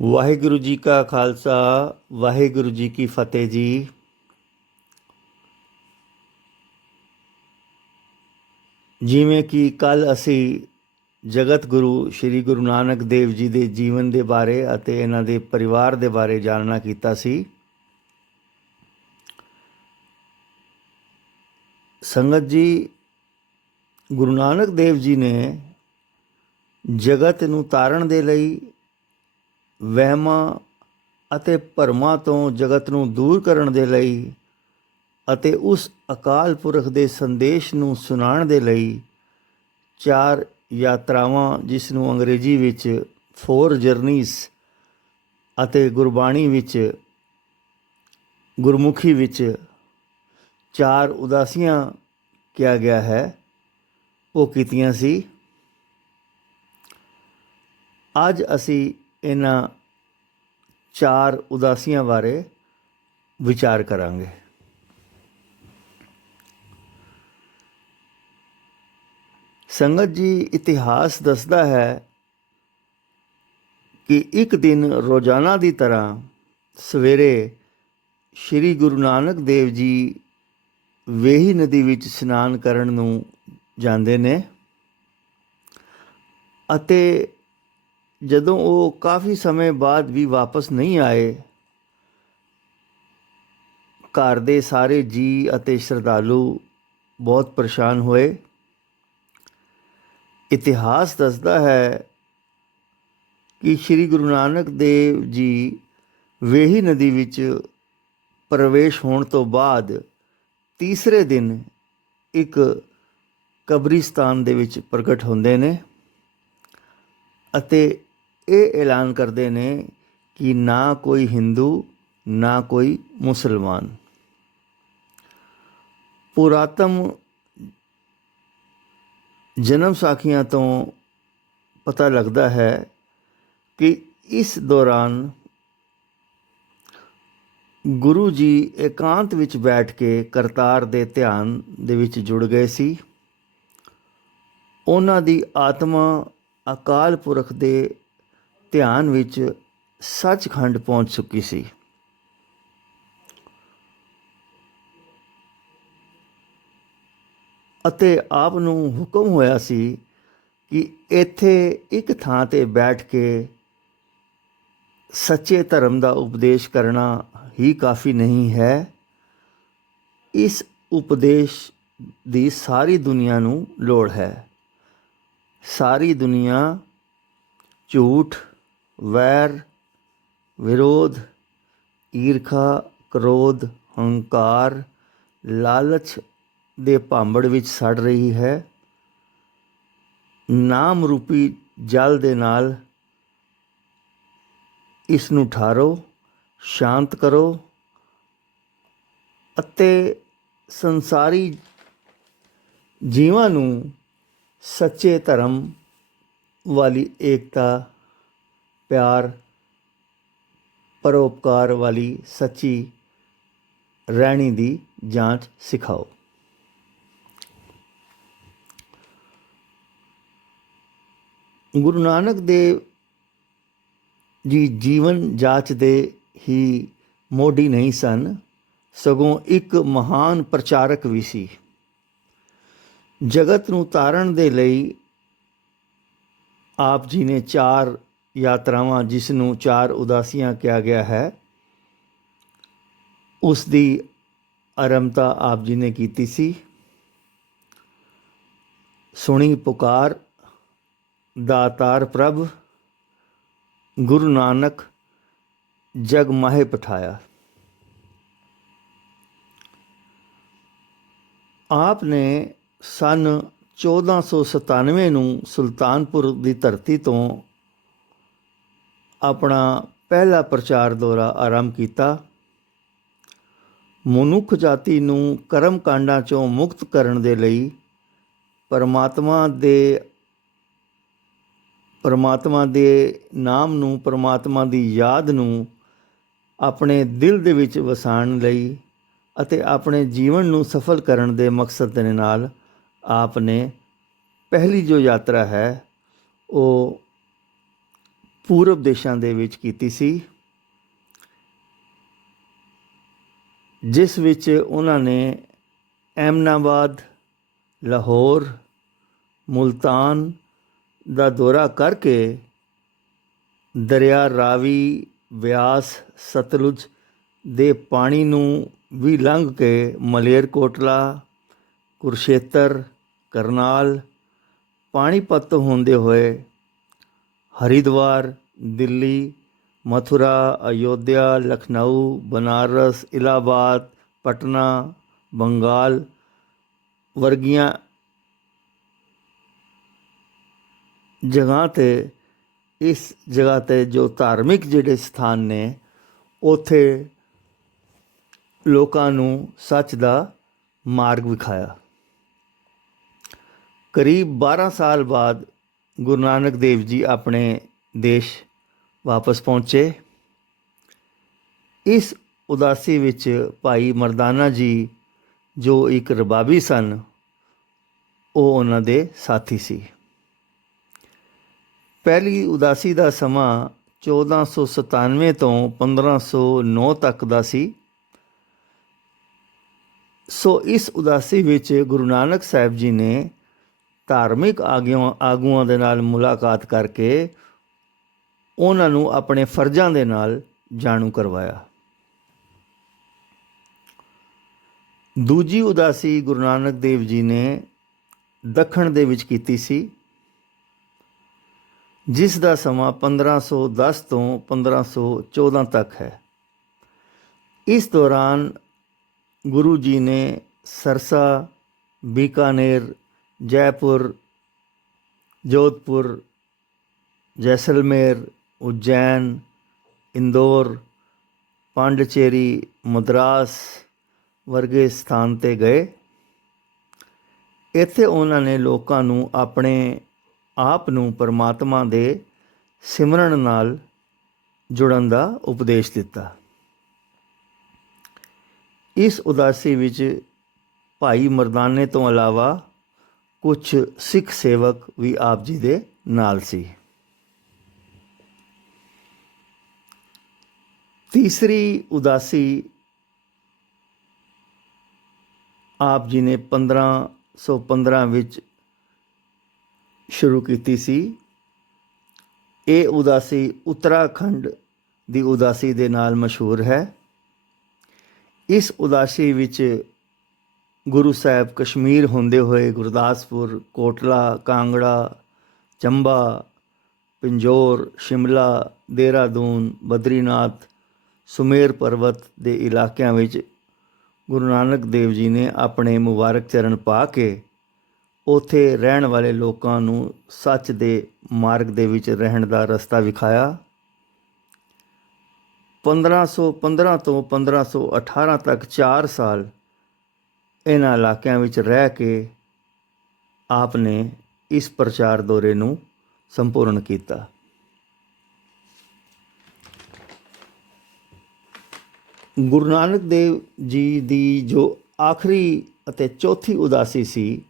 ਵਾਹਿਗੁਰੂ ਜੀ ਕਾ ਖਾਲਸਾ ਵਾਹਿਗੁਰੂ ਜੀ ਕੀ ਫਤਿਹ ਜੀ। ਜਿਵੇਂ ਕਿ ਕੱਲ੍ਹ ਅਸੀਂ ਜਗਤ ਗੁਰੂ ਸ਼੍ਰੀ ਗੁਰੂ ਨਾਨਕ ਦੇਵ ਜੀ ਦੇ ਜੀਵਨ ਦੇ ਬਾਰੇ ਅਤੇ ਇਹਨਾਂ ਦੇ ਪਰਿਵਾਰ ਦੇ ਬਾਰੇ ਜਾਣਨਾ ਕੀਤਾ ਸੀ। ਸੰਗਤ ਜੀ, ਗੁਰੂ ਨਾਨਕ ਦੇਵ ਜੀ ਨੇ ਜਗਤ ਨੂੰ ਤਾਰਨ ਦੇ ਲਈ, ਵਹਿਮਾਂ ਅਤੇ ਭਰਮਾਂ ਤੋਂ ਜਗਤ ਨੂੰ ਦੂਰ ਕਰਨ ਦੇ ਲਈ ਅਤੇ ਉਸ ਅਕਾਲ ਪੁਰਖ ਦੇ ਸੰਦੇਸ਼ ਨੂੰ ਸੁਣਾਉਣ ਦੇ ਲਈ 4 ਯਾਤਰਾਵਾਂ, ਜਿਸ ਨੂੰ ਅੰਗਰੇਜ਼ੀ ਵਿੱਚ 4 ਜਰਨੀਜ਼ ਅਤੇ ਗੁਰਬਾਣੀ ਵਿੱਚ, ਗੁਰਮੁਖੀ ਵਿੱਚ 4 ਉਦਾਸੀਆਂ ਕਿਹਾ ਗਿਆ ਹੈ, ਉਹ ਕੀਤੀਆਂ ਸੀ। ਅੱਜ ਅਸੀਂ ਇਹਨਾਂ 4 ਉਦਾਸੀਆਂ ਬਾਰੇ ਵਿਚਾਰ ਕਰਾਂਗੇ। ਸੰਗਤ ਜੀ, ਇਤਿਹਾਸ ਦੱਸਦਾ ਹੈ ਕਿ ਇੱਕ ਦਿਨ ਰੋਜ਼ਾਨਾ ਦੀ ਤਰ੍ਹਾਂ ਸਵੇਰੇ ਸ਼੍ਰੀ ਗੁਰੂ ਨਾਨਕ ਦੇਵ ਜੀ ਵੇਹੀ ਨਦੀ ਵਿੱਚ ਇਸ਼ਨਾਨ ਕਰਨ ਨੂੰ ਜਾਂਦੇ ਨੇ ਅਤੇ ਜਦੋਂ ਉਹ ਕਾਫੀ ਸਮੇਂ ਬਾਅਦ ਵੀ ਵਾਪਸ ਨਹੀਂ ਆਏ, ਘਰ ਦੇ ਸਾਰੇ ਜੀਅ ਅਤੇ ਸ਼ਰਧਾਲੂ ਬਹੁਤ ਪਰੇਸ਼ਾਨ ਹੋਏ। ਇਤਿਹਾਸ ਦੱਸਦਾ ਹੈ ਕਿ ਸ਼੍ਰੀ ਗੁਰੂ ਨਾਨਕ ਦੇਵ ਜੀ ਵੇਹੀ ਨਦੀ ਵਿੱਚ ਪ੍ਰਵੇਸ਼ ਹੋਣ ਤੋਂ ਬਾਅਦ ਤੀਸਰੇ ਦਿਨ ਇੱਕ ਕਬਰਿਸਤਾਨ ਦੇ ਵਿੱਚ ਪ੍ਰਗਟ ਹੁੰਦੇ ਨੇ ਅਤੇ ਇਹ ਐਲਾਨ ਕਰਦੇ ਨੇ ਕਿ ਨਾ ਕੋਈ ਹਿੰਦੂ, ਨਾ ਕੋਈ ਮੁਸਲਮਾਨ। ਪੁਰਾਤਨ ਜਨਮ ਸਾਖੀਆਂ ਤੋਂ ਪਤਾ ਲੱਗਦਾ ਹੈ ਕਿ ਇਸ ਦੌਰਾਨ ਗੁਰੂ ਜੀ ਇਕਾਂਤ ਵਿੱਚ ਬੈਠ ਕੇ ਕਰਤਾਰ ਦੇ ਧਿਆਨ ਦੇ ਵਿੱਚ ਜੁੜ ਗਏ ਸੀ। ਉਹਨਾਂ ਦੀ ਆਤਮਾ ਅਕਾਲ ਪੁਰਖ ਦੇ ਧਿਆਨ ਵਿੱਚ ਸੱਚਖੰਡ ਪਹੁੰਚ ਚੁੱਕੀ ਸੀ। ਅਤੇ ਆਪ ਨੂੰ ਹੁਕਮ ਹੋਇਆ ਸੀ ਕਿ ਇੱਥੇ ਇੱਕ ਥਾਂ 'ਤੇ ਬੈਠ ਕੇ ਸੱਚੇ ਧਰਮ ਦਾ ਉਪਦੇਸ਼ ਕਰਨਾ ਹੀ ਕਾਫੀ ਨਹੀਂ ਹੈ। ਇਸ ਉਪਦੇਸ਼ ਦੀ ਸਾਰੀ ਦੁਨੀਆ ਨੂੰ ਲੋੜ ਹੈ। ਸਾਰੀ ਦੁਨੀਆ ਝੂਠ, ਵੈਰ, ਵਿਰੋਧ, ਈਰਖਾ, ਕ੍ਰੋਧ, ਹੰਕਾਰ, ਲਾਲਚ ਦੇ ਭਾਂਬੜ ਵਿੱਚ ਸੜ ਰਹੀ ਹੈ। ਨਾਮ ਰੂਪੀ ਜਲ ਦੇ ਨਾਲ ਇਸ ਨੂੰ ਠਾਰੋ, ਸ਼ਾਂਤ ਕਰੋ ਅਤੇ ਸੰਸਾਰੀ ਜੀਵਾਂ ਨੂੰ ਸੱਚੇ ਧਰਮ ਵਾਲੀ ਏਕਤਾ, ਪਿਆਰ, ਪਰਉਪਕਾਰ ਵਾਲੀ ਸੱਚੀ ਰਹਿਣੀ ਦੀ ਜਾਂਚ ਸਿਖਾਓ। ਗੁਰੂ ਨਾਨਕ ਦੇਵ ਜੀ ਜੀਵਨ ਜਾਂਚ ਦੇ ਹੀ ਮੋਢੀ ਨਹੀਂ ਸਨ, ਸਗੋਂ ਇੱਕ ਮਹਾਨ ਪ੍ਰਚਾਰਕ ਵੀ ਸੀ। ਜਗਤ ਨੂੰ ਤਾਰਨ ਦੇ ਲਈ ਆਪ ਜੀ ਨੇ 4 ਯਾਤਰਾਵਾਂ, ਜਿਸ ਨੂੰ 4 ਉਦਾਸੀਆਂ ਕਿਹਾ ਗਿਆ ਹੈ, ਉਸ ਦੀ ਆਰੰਭਤਾ ਆਪ ਜੀ ਨੇ ਕੀਤੀ ਸੀ। ਸੁਣੀ ਪੁਕਾਰ ਦਾਤਾਰ ਪ੍ਰਭ, ਗੁਰੂ ਨਾਨਕ ਜਗ ਮਾਹੇ ਪਠਾਇਆ। ਆਪ ਨੇ ਸਨ 1497 ਨੂੰ ਸੁਲਤਾਨਪੁਰ ਦੀ ਧਰਤੀ ਤੋਂ ਆਪਣਾ ਪਹਿਲਾ ਪ੍ਰਚਾਰ ਦੌਰਾ ਆਰੰਭ ਕੀਤਾ। ਮਨੁੱਖ ਜਾਤੀ ਨੂੰ ਕਰਮ ਕਾਂਡਾਂ 'ਚੋਂ ਮੁਕਤ ਕਰਨ ਦੇ ਲਈ ਪਰਮਾਤਮਾ ਦੇ ਨਾਮ ਨੂੰ, ਪਰਮਾਤਮਾ ਦੀ ਯਾਦ ਨੂੰ ਆਪਣੇ ਦਿਲ ਦੇ ਵਿੱਚ ਵਸਾਉਣ ਲਈ ਅਤੇ ਆਪਣੇ ਜੀਵਨ ਨੂੰ ਸਫਲ ਕਰਨ ਦੇ ਮਕਸਦ ਦੇ ਨਾਲ ਆਪ ਨੇ ਪਹਿਲੀ ਜੋ ਯਾਤਰਾ ਹੈ ਉਹ ਪੂਰਬ ਦੇਸ਼ਾਂ ਦੇ ਵਿੱਚ ਕੀਤੀ ਸੀ, ਜਿਸ ਵਿੱਚ ਉਹਨਾਂ ਨੇ ਐਮਨਾਬਾਦ, ਲਾਹੌਰ, ਮੁਲਤਾਨ ਦਾ ਦੌਰਾ ਕਰਕੇ ਦਰਿਆ ਰਾਵੀ, ਬਿਆਸ, ਸਤਲੁਜ ਦੇ ਪਾਣੀ ਨੂੰ ਵੀ ਲੰਘ ਕੇ ਮਲੇਰਕੋਟਲਾ, ਕੁਰਸ਼ੇਤਰ, ਕਰਨਾਲ, ਪਾਣੀਪਤ ਤੋਂ ਹੁੰਦੇ ਹੋਏ ਹਰਿਦੁਆਰ, ਦਿੱਲੀ, ਮਥੁਰਾ, ਅਯੋਧਿਆ, ਲਖਨਊ, ਬਨਾਰਸ, ਇਲਾਹਾਬਾਦ, ਪਟਨਾ, ਬੰਗਾਲ ਵਰਗੀਆਂ ਜਗ੍ਹਾ 'ਤੇ, ਇਸ ਜਗ੍ਹਾ 'ਤੇ ਜੋ ਧਾਰਮਿਕ ਜਿਹੜੇ ਸਥਾਨ ਨੇ, ਉੱਥੇ ਲੋਕਾਂ ਨੂੰ ਸੱਚ ਦਾ ਮਾਰਗ ਵਿਖਾਇਆ। ਕਰੀਬ 12 ਸਾਲ ਬਾਅਦ ਗੁਰੂ ਨਾਨਕ ਦੇਵ ਜੀ ਆਪਣੇ ਦੇਸ਼ ਵਾਪਸ ਪਹੁੰਚੇ। ਇਸ ਉਦਾਸੀ ਵਿੱਚ ਭਾਈ ਮਰਦਾਨਾ ਜੀ, ਜੋ ਇੱਕ ਰਬਾਬੀ ਸਨ, ਉਹ ਉਹਨਾਂ ਦੇ ਸਾਥੀ ਸੀ। ਪਹਿਲੀ ਉਦਾਸੀ ਦਾ ਸਮਾਂ 1497 ਤੋਂ 1509 ਤੱਕ ਦਾ ਸੀ। ਸੋ ਇਸ ਉਦਾਸੀ ਵਿੱਚ ਗੁਰੂ ਨਾਨਕ ਸਾਹਿਬ ਜੀ ਨੇ ਧਾਰਮਿਕ ਆਗੂਆਂ ਦੇ ਨਾਲ ਮੁਲਾਕਾਤ ਕਰਕੇ ਉਹਨਾਂ ਨੂੰ ਆਪਣੇ ਫਰਜ਼ਾਂ ਦੇ ਨਾਲ ਜਾਣੂ ਕਰਵਾਇਆ। ਦੂਜੀ ਉਦਾਸੀ ਗੁਰੂ ਨਾਨਕ ਦੇਵ ਜੀ ਨੇ ਦੱਖਣ ਦੇ ਵਿੱਚ ਕੀਤੀ ਸੀ, ਜਿਸ ਦਾ ਸਮਾਂ 1510 ਤੋਂ 1514 ਤੱਕ ਹੈ। ਇਸ ਦੌਰਾਨ ਗੁਰੂ ਜੀ ਨੇ ਸਰਸਾ, ਬੀਕਾਨੇਰ, ਜੈਪੁਰ, ਜੋਧਪੁਰ, ਜੈਸਲਮੇਰ, ਉਜੈਨ, ਇੰਦੌਰ, ਪਾਂਡਚੇਰੀ, ਮਦਰਾਸ ਵਰਗੇ ਸਥਾਨ 'ਤੇ ਗਏ। ਇੱਥੇ ਉਹਨਾਂ ਨੇ ਲੋਕਾਂ ਨੂੰ ਆਪਣੇ ਆਪ ਨੂੰ ਪਰਮਾਤਮਾ ਦੇ ਸਿਮਰਨ ਨਾਲ ਜੁੜਨ ਦਾ ਉਪਦੇਸ਼ ਦਿੱਤਾ। ਇਸ ਉਦਾਸੀ ਵਿੱਚ ਭਾਈ ਮਰਦਾਨੇ ਤੋਂ ਇਲਾਵਾ ਕੁਝ ਸਿੱਖ ਸੇਵਕ ਵੀ ਆਪ ਜੀ ਦੇ ਨਾਲ ਸੀ। ਤੀਸਰੀ ਉਦਾਸੀ ਆਪ ਜੀ ਨੇ 1515 ਵਿੱਚ ਸ਼ੁਰੂ ਕੀਤੀ ਸੀ। ਇਹ ਉਦਾਸੀ ਉੱਤਰਾਖੰਡ ਦੀ ਉਦਾਸੀ ਦੇ ਨਾਲ ਮਸ਼ਹੂਰ ਹੈ। ਇਸ ਉਦਾਸੀ ਵਿੱਚ ਗੁਰੂ ਸਾਹਿਬ ਕਸ਼ਮੀਰ ਹੁੰਦੇ ਹੋਏ ਗੁਰਦਾਸਪੁਰ, ਕੋਟਲਾ, ਕਾਂਗੜਾ, ਚੰਬਾ, ਪਿੰਜੌਰ, ਸ਼ਿਮਲਾ, ਦੇਹਰਾਦੂਨ, ਬਦਰੀਨਾਥ, ਸੁਮੇਰ ਪਰਬਤ ਦੇ ਇਲਾਕਿਆਂ ਵਿੱਚ ਗੁਰੂ ਨਾਨਕ ਦੇਵ ਜੀ ਨੇ ਆਪਣੇ ਮੁਬਾਰਕ ਚਰਨ ਪਾ ਕੇ ਉੱਥੇ ਰਹਿਣ ਵਾਲੇ ਲੋਕਾਂ ਨੂੰ ਸੱਚ ਦੇ ਮਾਰਗ ਦੇ ਵਿੱਚ ਰਹਿਣ ਦਾ ਰਸਤਾ ਵਿਖਾਇਆ। 1515 ਤੋਂ 1518 ਤੱਕ 4 ਸਾਲ ਇਹਨਾਂ ਇਲਾਕਿਆਂ ਵਿੱਚ ਰਹਿ ਕੇ ਆਪ ਨੇ ਇਸ ਪ੍ਰਚਾਰ ਦੌਰੇ ਨੂੰ ਸੰਪੂਰਨ ਕੀਤਾ। ਗੁਰੂ ਨਾਨਕ ਦੇਵ ਜੀ ਦੀ ਜੋ ਆਖਰੀ ਅਤੇ ਚੌਥੀ ਉਦਾਸੀ ਸੀ,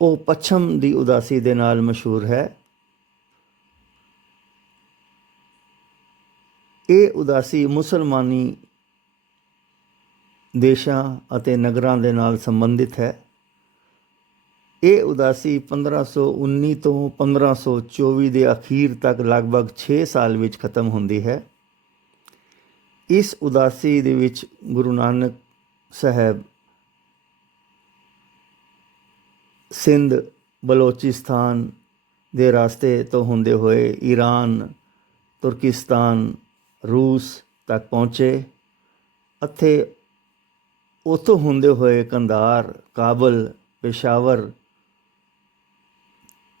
ਉਹ ਪੱਛਮ ਦੀ ਉਦਾਸੀ ਦੇ ਨਾਲ ਮਸ਼ਹੂਰ ਹੈ। ਇਹ ਉਦਾਸੀ ਮੁਸਲਮਾਨੀ ਦੇਸ਼ਾਂ ਅਤੇ ਨਗਰਾਂ ਦੇ ਨਾਲ ਸੰਬੰਧਿਤ ਹੈ। ਇਹ ਉਦਾਸੀ 1519 ਤੋਂ 1524 ਦੇ ਅਖੀਰ ਤੱਕ ਲਗਭਗ 6 ਸਾਲ ਵਿੱਚ ਖਤਮ ਹੁੰਦੀ ਹੈ। ਇਸ ਉਦਾਸੀ ਦੇ ਵਿੱਚ ਗੁਰੂ ਨਾਨਕ ਸਾਹਿਬ ਸਿੰਧ, ਬਲੋਚਿਸਤਾਨ ਦੇ ਰਸਤੇ ਤੋਂ ਹੁੰਦੇ ਹੋਏ ਈਰਾਨ, ਤੁਰਕਿਸਤਾਨ, ਰੂਸ ਤੱਕ ਪਹੁੰਚੇ ਅਤੇ ਉੱਥੋਂ ਹੁੰਦੇ ਹੋਏ ਕੰਧਾਰ, ਕਾਬਲ, ਪੇਸ਼ਾਵਰ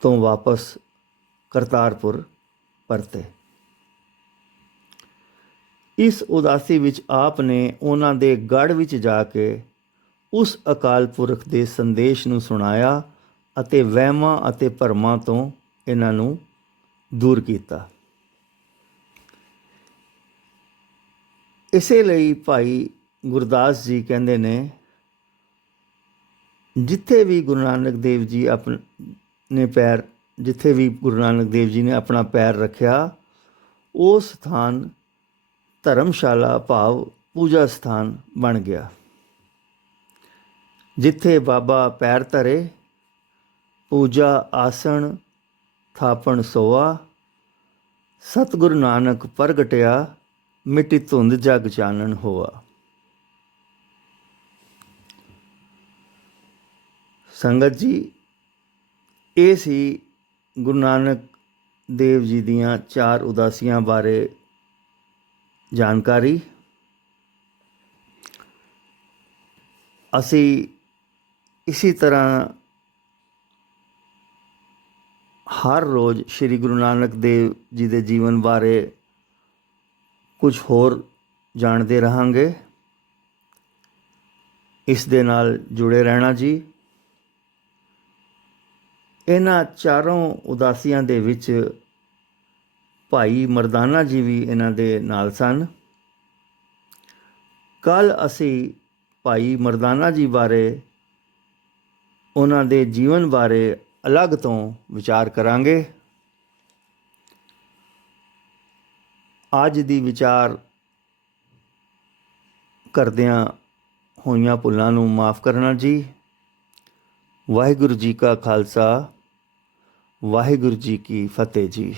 ਤੋਂ ਵਾਪਸ ਕਰਤਾਰਪੁਰ ਪਰਤੇ। ਇਸ ਉਦਾਸੀ ਵਿੱਚ ਆਪ ਨੇ ਉਹਨਾਂ ਦੇ ਗੜ੍ਹ ਵਿੱਚ ਜਾ ਕੇ ਉਸ ਅਕਾਲ ਪੁਰਖ ਦੇ ਸੰਦੇਸ਼ ਨੂੰ ਸੁਣਾਇਆ ਅਤੇ ਵਹਿਮਾਂ ਅਤੇ ਭਰਮਾਂ ਤੋਂ ਇਹਨਾਂ ਨੂੰ ਦੂਰ ਕੀਤਾ। ਇਸੇ ਲਈ ਭਾਈ ਗੁਰਦਾਸ ਜੀ ਕਹਿੰਦੇ ਨੇ, ਜਿੱਥੇ ਵੀ ਗੁਰੂ ਨਾਨਕ ਦੇਵ ਜੀ ਆਪਣੇ ਪੈਰ ਜਿੱਥੇ ਵੀ ਗੁਰੂ ਨਾਨਕ ਦੇਵ ਜੀ ਨੇ ਆਪਣਾ ਪੈਰ ਰੱਖਿਆ ਉਹ ਸਥਾਨ ਧਰਮਸ਼ਾਲਾ ਭਾਵ ਪੂਜਾ ਸਥਾਨ ਬਣ ਗਿਆ। ਜਿੱਥੇ ਬਾਬਾ ਪੈਰ ਧਰੇ ਪੂਜਾ ਆਸਣ ਥਾਪਣ ਸੋਆ, ਸਤਿਗੁਰੂ ਨਾਨਕ ਪ੍ਰਗਟਿਆ ਮਿੱਟੀ ਧੁੰਦ ਜਗ ਚਾਨਣ ਹੋਆ। ਸੰਗਤ ਜੀ, ਇਹ ਸੀ ਗੁਰੂ ਨਾਨਕ ਦੇਵ ਜੀ ਦੀਆਂ 4 ਉਦਾਸੀਆਂ ਬਾਰੇ ਜਾਣਕਾਰੀ। ਅਸੀਂ ਇਸੇ ਤਰ੍ਹਾਂ ਹਰ ਰੋਜ਼ ਸ਼੍ਰੀ ਗੁਰੂ ਨਾਨਕ ਦੇਵ ਜੀ ਦੇ ਜੀਵਨ ਬਾਰੇ ਕੁਝ ਹੋਰ ਜਾਣਦੇ ਰਹਾਂਗੇ। ਇਸ ਦੇ ਨਾਲ ਜੁੜੇ ਰਹਿਣਾ ਜੀ। ਇਹਨਾਂ 4 ਉਦਾਸੀਆਂ ਦੇ ਵਿੱਚ ਭਾਈ ਮਰਦਾਨਾ ਜੀ ਵੀ ਇਹਨਾਂ ਦੇ ਨਾਲ ਸਨ। ਕੱਲ੍ਹ ਅਸੀਂ ਭਾਈ ਮਰਦਾਨਾ ਜੀ ਬਾਰੇ, ਉਹਨਾਂ ਦੇ ਜੀਵਨ ਬਾਰੇ ਅਲੱਗ ਤੋਂ ਵਿਚਾਰ ਕਰਾਂਗੇ। ਅੱਜ ਦੀ ਵਿਚਾਰ ਕਰਦਿਆਂ ਹੋਈਆਂ ਭੁੱਲਾਂ ਨੂੰ ਮਾਫ਼ ਕਰਨਾ ਜੀ। ਵਾਹਿਗੁਰੂ ਜੀ ਕਾ ਖਾਲਸਾ, ਵਾਹਿਗੁਰੂ ਜੀ ਕੀ ਫਤਿਹ ਜੀ।